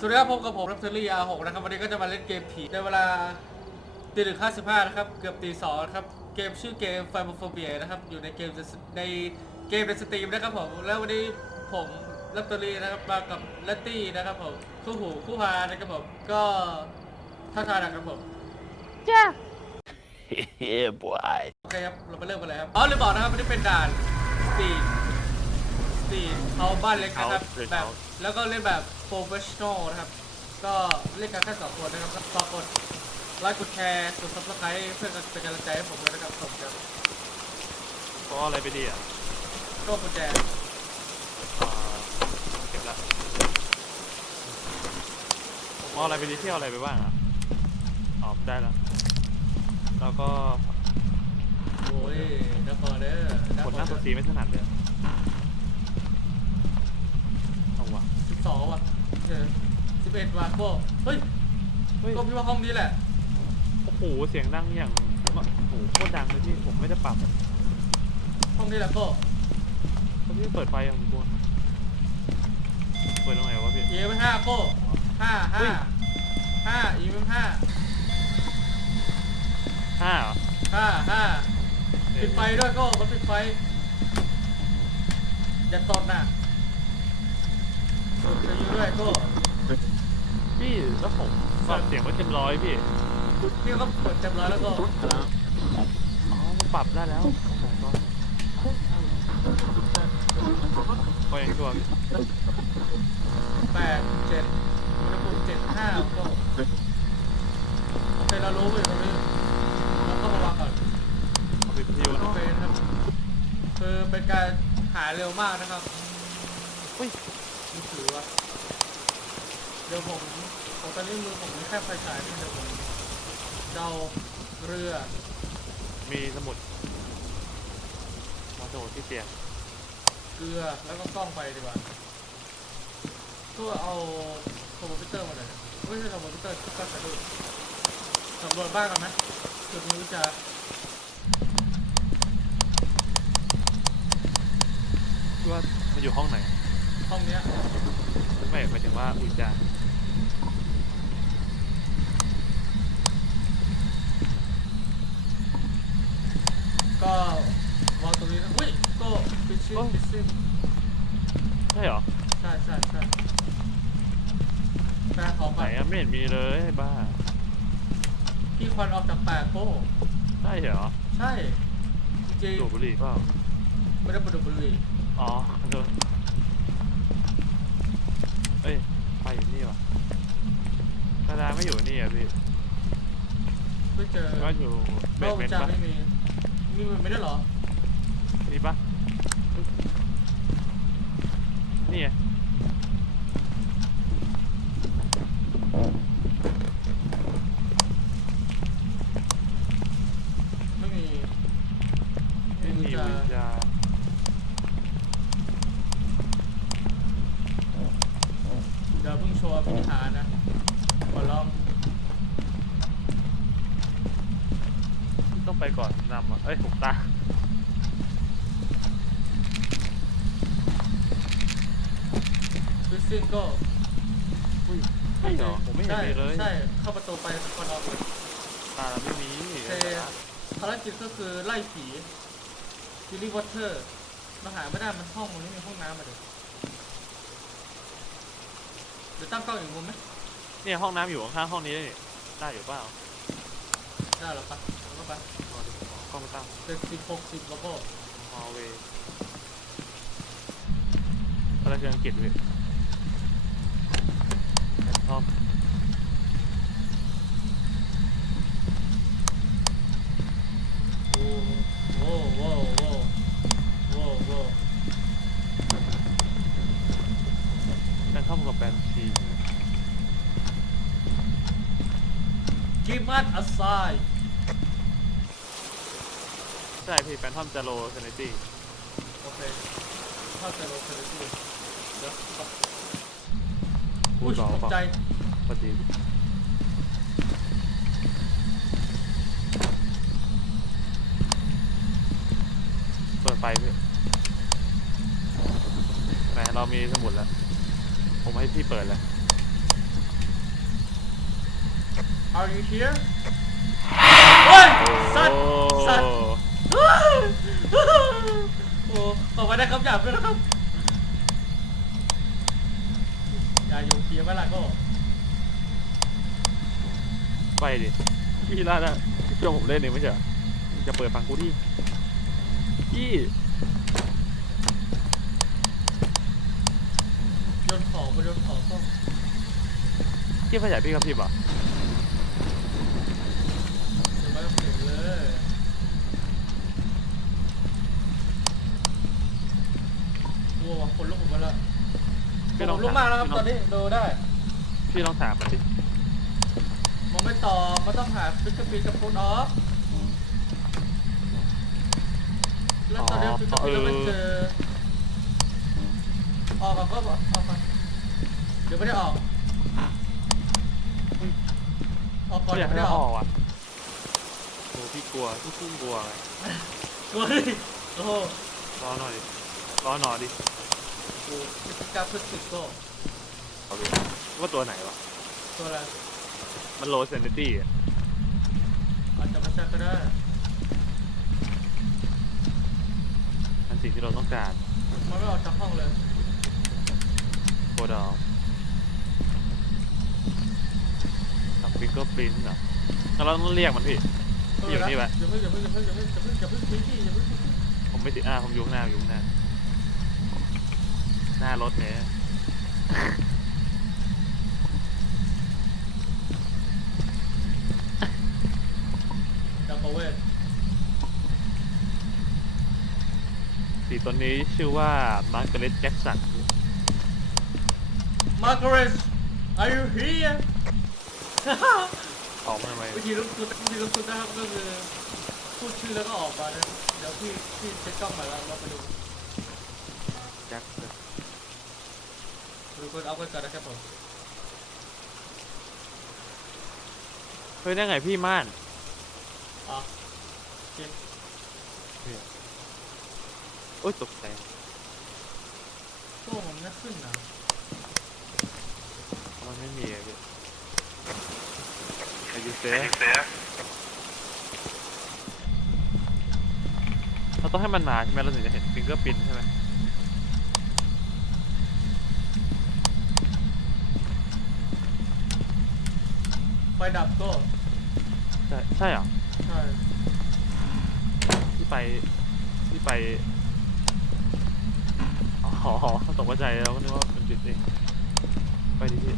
สวัสดีครับพบกับผมรัฟเทอรี่อาหกนะครับ วันนี้ก็จะมาเล่นเกมผีในเวลาตีหนึ่งห้าสิบห้านะครับ เกือบตีสองนะครับ เกมชื่อเกมไฟโฟเบียนะครับ อยู่ในเกมในเกมในสตรีมนะครับผม แล้ววันนี้ผมรัฟเทอรี่นะครับ มากับเลตตี้นะครับผม คู่หูคู่พานะครับผม ก็ท้าทายนะครับผมจ้า yeah, boy. โอเคครับ เราไปเริ่มกันเลยครับ อ๋อลืมบอกนะครับวันนี้เป็นด่านสตรีทสตรีทเอาบ้านเล็กนะครับ House Street แบบ House แล้วก็เล่นแบบโปรเฟชชั่นอลนะครับ ก็เล่นกันแค่สองคนนะครับฝากกดไลค์กดแชร์กดซับสไครต์เพื่อเป็นกำลังใจให้ผมด้วยนะครับผมครับเพราะอะไรไปดีอะก็กุญแจอ่าเก็บละผมเอาอะไรไปดีเที่ยวอะไรไปบ้างอะอ๋อได้แล้วแล้วก็โอ้ยดับเบิลเด้อคนหน้าตัวซีไม่ถนัดเลยเอาวะ สิบสองว่ะเออ สิบเอ็ดว่ะโก้เฮ้ยเฮ้ยโก้พี่ว่าห้องนี้แหละ โอ้โห เสียงดังอย่าง โอ้โห โคตรดังเลยที่ ผมไม่ได้ปรับห้องนี้แหละโก้เขาพี่เปิดไฟอะผมกลัวเปิดตรงไหนวะพี่ เอเป็นห้าโก้ห้าเฮ้ห้ายห้าอีเป็นห้าห้าเหรอห้าห้าเดี๋ยวปิดไฟด้วยโก้มันปิดไฟ อย่าตดน่ะจะอยู่ด้วย โก้พี่แล้วผมปรับเสียงไว้เต็มร้อยพี่พี่ก็กดเต็มร้อยแล้วก็อ๋อมันปรับได้แล้วก็ยังตัวพี่แปดเจ็ดอุณหภูมิเจ็ดห้าก็โอเคเรารู้ไปตรงนี้แล้วก็มาวางก่อนเอาไปพิวโอเคครับคือเป็นการหาเร็วมากนะครับเฮ้ยมือถือวะ เดี๋ยวผมผมตอนนี้มือผมมีแค่ไฟฉายนี่เดี๋ยวผมเดาเรือมีสมุดมาโดดที่เตียงเกลือแล้วก็กล้องไปดีกว่าก็เอาโทรโมมิเตอร์มาเลยไม่ใช่โทรโมมิเตอร์ก็กระดูกสำรวจบ้านกันไหมจุดนี้จะคิดว่ามันอยู่ห้องไหน ห้องเนี้ยไม่หมายถึงว่าอุจจาก็วางตรงนี้นะอุ้ยก็ฟิชชิ่งฟิชชิ่งใช่เหรอใช่ใช่ใช่แปลของไหนไปอะไม่เห็นมีเลยบ้าพี่ควันออกจากปากโป้ใช่เหรอใช่ จริงดูดบุหรี่เปล่าๆไม่ได้บุบุหรี่อ๋อโดนเอ้ยไฟอยู่นี่วะกระดานไม่อยู่นี่อะพี่ไม่เจอก็อยู่เบโลสกเมนต์จาปะไม่มีมีมันไม่ได้เหรอมีปะนี่ไงไม่มีไม่มีจะอุจจาเดี๋ยวเพิ่งโชว์พิธานะขอลอง ต้องไปก่อน นำอะเอ้ยถูกตาฟิซซิ่งก็อุ้ยใช่เหรอผมไม่เห็นใช่มีเลยใช่เข้าประตูไปควันออกเลยตาเราไม่มีโอเคภารกิจก็คือไล่ผีฟิลลี่วอเตอร์มาหาไม่ได้มันห้องมันไม่มีห้องน้ำมาเลยเดี๋ยวตั้งกล้องอีกมุมไหมเนี่ยห้องน้ำอยู่ข้างๆห้องนี้นี่ได้อยู่เปล่าได้หรอปะแล้วก็ไปรอดู กล้องไม่ตั้งเป็นสิบหกสิบแล้วก็ฮอลเวย์อะไรคืออังกฤษเว้ยแอนทอมโอ้โหโว้โว้โว้โว้แอนทอมกับแบนชีกิมอัดอัสไซ ใช่พี่แฟนทอมจะโลเซนตี้โอเคเข้าใจโลเคชั่นเดี๋ยวพูอุ้ดยเบาตกเปล่าใจพอดีเปิดไฟพี่ไหนเรามีสมุดแล้ว ผมให้พี่เปิดแล้ว Are you here เฮ้ยสัตว์สัตว์ โอ้โอ้ต่อไปได้คำหยาบด้วยนะครับอย่าอยู่เคียร์ไว้ละก็ไปดิพี่ล่านะช่วงผมเล่นเองไม่ใช่เหรอมึงจะเปิดฟังกูดิพี่โยนของไปโยนของก็พี่ขยายพี่กับพี่ปะ เดี๋ยวไม่ต้องเห็นเลยกลัวว่ะคนลุกผมมาแล้ว พี่ ผมลุกมากแล้วครับตอนนี้ดูได้ พี่ลองถามมันดิมองไม่ตอบมันต้องหาฟิกเกอร์ปีกับโฟนออฟแล้วตอนนี้ฟิกเกอร์ปีเราไม่เจอออกก่อนก็บอก ออกก่อนเดี๋ยวไม่ได้ออกออกก่อนพี่อเดี๋ยายกวไม่ให้ได้เราออออกกอะโอ้พี่กลัวพี่พุ่งกลัวไงกลัวดิโอ้โหรอหน่อยดิรอหน่อยดิ กูพฤติกรรมพฤติโก็เอาดิว่าตัวไหนวะ ตัวอะไรมันโลเซนตี้อะอาจจะไม่ใช่ก็ได้มันสิ่งที่เราต้องการมันไม่ออกจากห้องเลยโคดอลกับฟิงเกอร์ปรินต์เหรอแล้วเราต้องเรียกมันพี่ อยู่นี่แหละ อย่าเพิ่งอย่าเพิ่งอย่าเพิ่งอย่าเพิ่งอย่าเพิ่งอย่าเพิ่งทิ้งที่อย่าเพิ่งทิ้งที่ผมไม่ติดอ่าผมอยู่ข้างหน้าอยู่ข้างหน้า หน้ารถเนี่ยดักเอาเว้ยสีตัวนี้ชื่อว่ามาร์กาเร็ตแจ็คสัน Margaret are you here ออกมาทำไมวิธีลุกสุดวิธีลุกสุดนะครับก็คือพูดชื่อแล้วก็ออกมานะเดี๋ยวพี่พี่เช็คกล้องมาแล้วเราไปดูแจ็คสัน ดูคนเอากันก่อนนะครับผมเฮ้ยได้ไงพี่ม่าน อ๋อโอเคโอ๊ยตกใจโซ่มันไม่ขึ้นนะมันไม่มีอะพี่อายุเซเราต้องให้มันมาใช่ไหมเราถึงจะเห็นฟิงเกอร์ปินใช่ไหม ไฟดับก็ใช่ใช่เหรอใช่ที่ไปที่ไปอ๋อตกใจแล้วก็นึกว่ามันจุดเอง ไปดิพี่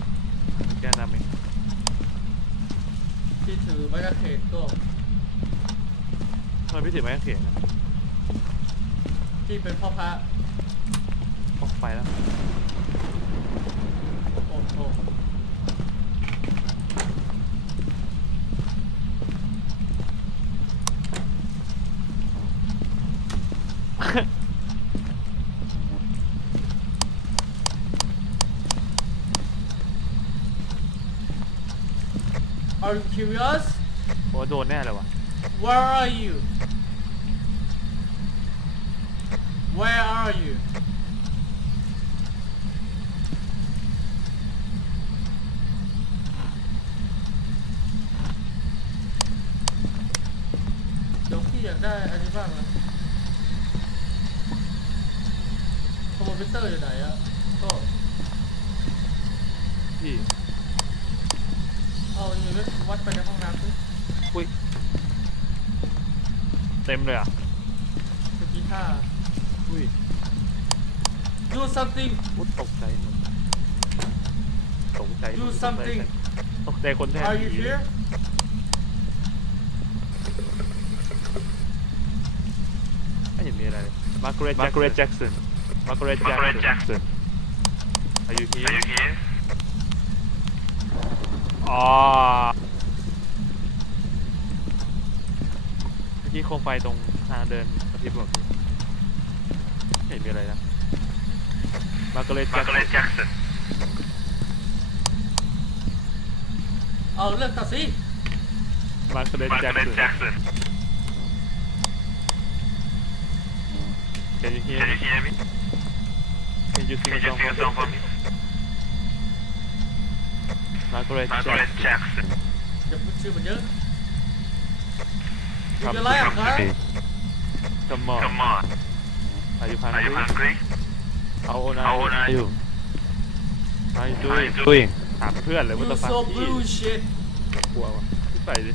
มันแกนำเองที่ถือไม้กางเขนก็ทำไมพี่ถือไม้กางเขนอะที่เป็นพ่อพระออกไปแล้วโอ้โห Are you curious โอ้โดนแน่เลยวะ Where are you Where are you เดี๋ยวพี่อยา มพิวเตอร์อยู่ไหนอะก็พี่เอาอยู่ด้วยวัดไปในห้องน้ำสิอุ้ยเต็มเลยอะสกีท่า อุ้ย Do something อุ๊ยตกใจหมดตกใจ Do something ตกใจคนแทน Are you here ไม่เห็นมีอะไรเลยมาร์กาเร็ตแจ็คสัน มาร์กาเร็ตแจ็คสันอายุฮีอ๋อเมื่อกี้โคมไฟตรงทางเดินกระพริบแบบนี้ไม่เห็นมีอะไรนะมาร์กาเร็ตแจ็คสันเอาเลือกตัดสิมาร์กาเร็ตแจ็คสัน Can you hear me? Can you sing a song for me? Margaret Jackson. อย่าพูดชื่อมันเยอะครับอยู่ไรอะครับ Come on Come on. Are you Are you hungry hungry? How old How old are are you you? How you How you doing doing? ถามเพื่อนเลยว่า You จะฟัง so พี่ blue shit กลัววะพี่ไปดิ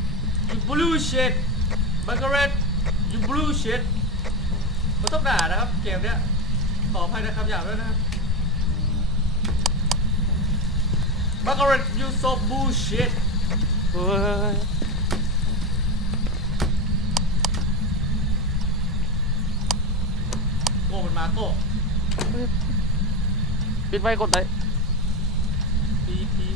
You blue shit Margaret You blue shit มันต้องด่านะครับเกมเนี้ย ขออภัยนะครับอย่าบด้วยนะครับ Margaret you so bullshit เฮ้ยโก้มันมาโก้ปิดไว้กดได้ ปีปี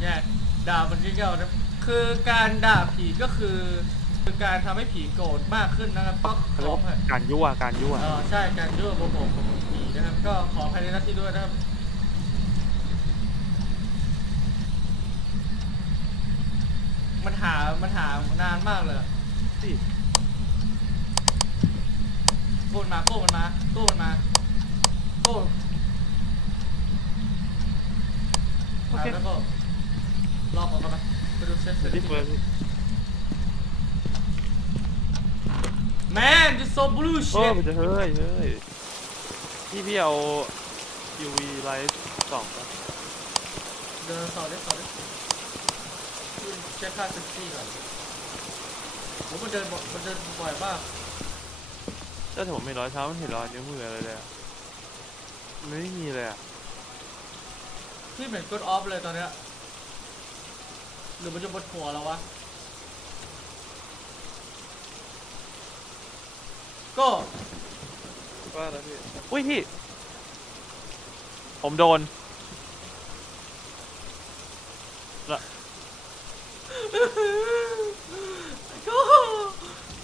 แย่ ด่ามันยิ่งเง่านะคือการด่าผีก็คือ คือการทำให้ผีโกรธมากขึ้นนะครับก็ขเขาเรียอกว่าอภัยการยั่วการยั่ว เออใช่การยั่วโมโหของผีนะครับ ก็ขออภัยในหน้าที่ด้วยนะครับ มันหามันหานานมากเลยอะสิโก้มันมาโก้มันมาโก้มันมาโก้โอเคอะแล้วก็ รอก่อนก่อนนะไปดูเซตเซตที่เฟิร์ส Man you so blue โอ้ shit มันจะเฮ้ยเฮ้ยพี่พี่เอา UV light สองนะเดินต่อได้ต่อได้เช็คค่าเซ็กซี่ก่อนผมมันเดินบ่อยมันเดินบ่อยมากถ้าผมไม่ร้อยเท้ามันเห็นรอยนิ้วมืออะไรเลยอะมันไม่มีเลยอะที่เหมือนกดออฟเลยตอนเนี้ยห รือมันจะบนหัวเราวะ ก็ว่าแล้วพี่อุ้ยพี่ ผมโดนก็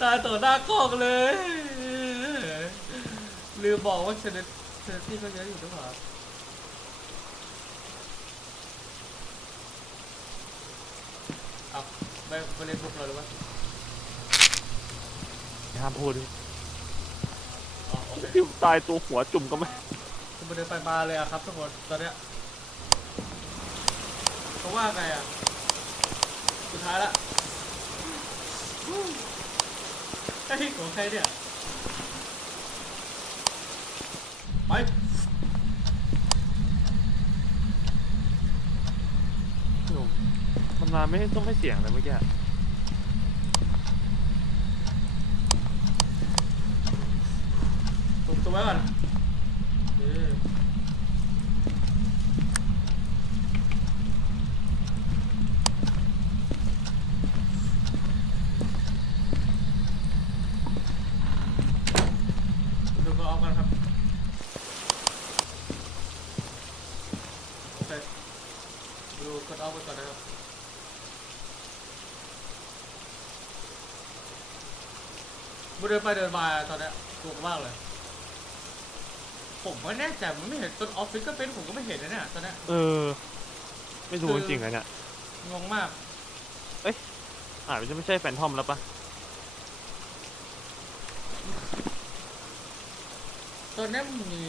ตายต่อหน้ากล้องเลยลืมบอกว่าเชนเชนที่เขาเยอะอยู่ด้วยเหรอ เอาไม่ไม่เล่นพวกเราหรือวะห้ามพูดดิอ๋อโอเคพี่ผมตายตัวหัวจุ่มก็ไม่คือมันเดินไปมาเลยอะครับทุกคนตอนเนี้ยเขาว่าไงอะสุดท้ายละไอ้ยของใครเนี่ยไป มันมา ไม่ให้ต้องให้เสียงเลยเมื่อกี้ตัวไว้ก่อนเออดูก็ออกกันครับ โอเค ดูกดออฟไปก่อนนะครับ bu เดินไปเดินมาตอนเนี้ยกลัวมากเลย ผมไม่แน่ใจมันไม่เห็นต้นออฟฟิศก็เป็นผมก็ไม่เห็นนะเนี่ยตอนเนี้ย เออ ไม่รู้จริงๆอะเนี่ยงงมาก อ่ามันจะไม่ใช่แฟนทอมแล้วปะตอนนี้มันมี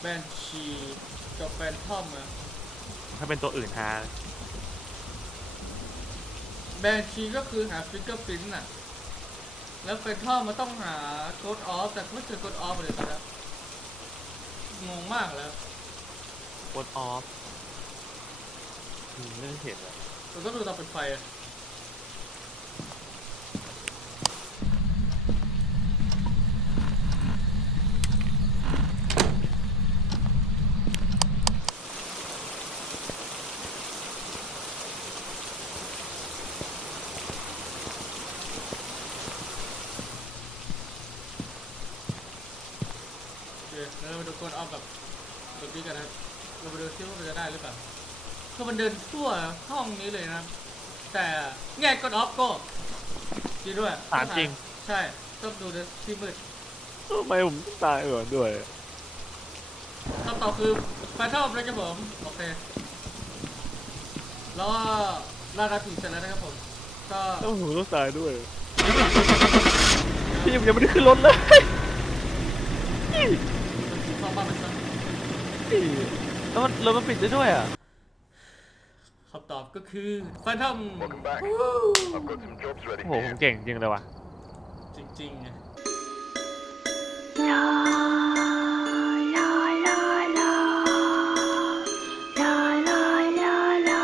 แบนชีกับแฟนทอมอะถ้าเป็นตัวอื่นฮาแบนชีก็คือหาฟิกเกอร์พิ้นน่ะ แล้วแฟนทอมมันต้องหาโค้ดออฟแต่ไม่เจอโค้ดออฟเลยตอนเนี้ยงงมากแล้วกดออฟไม่ได้เห็นอะเราต้องดูตอนเป็นไฟอะ โอเค แล้วเรามาดูโค้ดออฟกับตัวนี้กันนะครับเรามาดูซิว่ามันจะได้หรือเปล่าคือมันเดินทั่วห้องนี้เลยนะครับ แต่แง่กดออฟก็จริงด้วยถามจริง ใช่ต้องดูในที่มืดทำไมผมตายก่อนด้วยคำตอบคือแฟนทอมนะครับผมโอเคแล้วก็ล่าดาผีเสร็จแล้วนะครับผม ก็แล้วผมต้องตายด้วย พี่ยังไม่ได้ขึ้นรถเลย เข้าบ้านมันซะ แล้วมันรถมันปิดได้ด้วยอะคำตอบก็คือแฟนทอม Welcome back. I've got some jobs ready โอ้โห for ผ you. มเก่งจริงเลยว่ะ จริงๆไง Love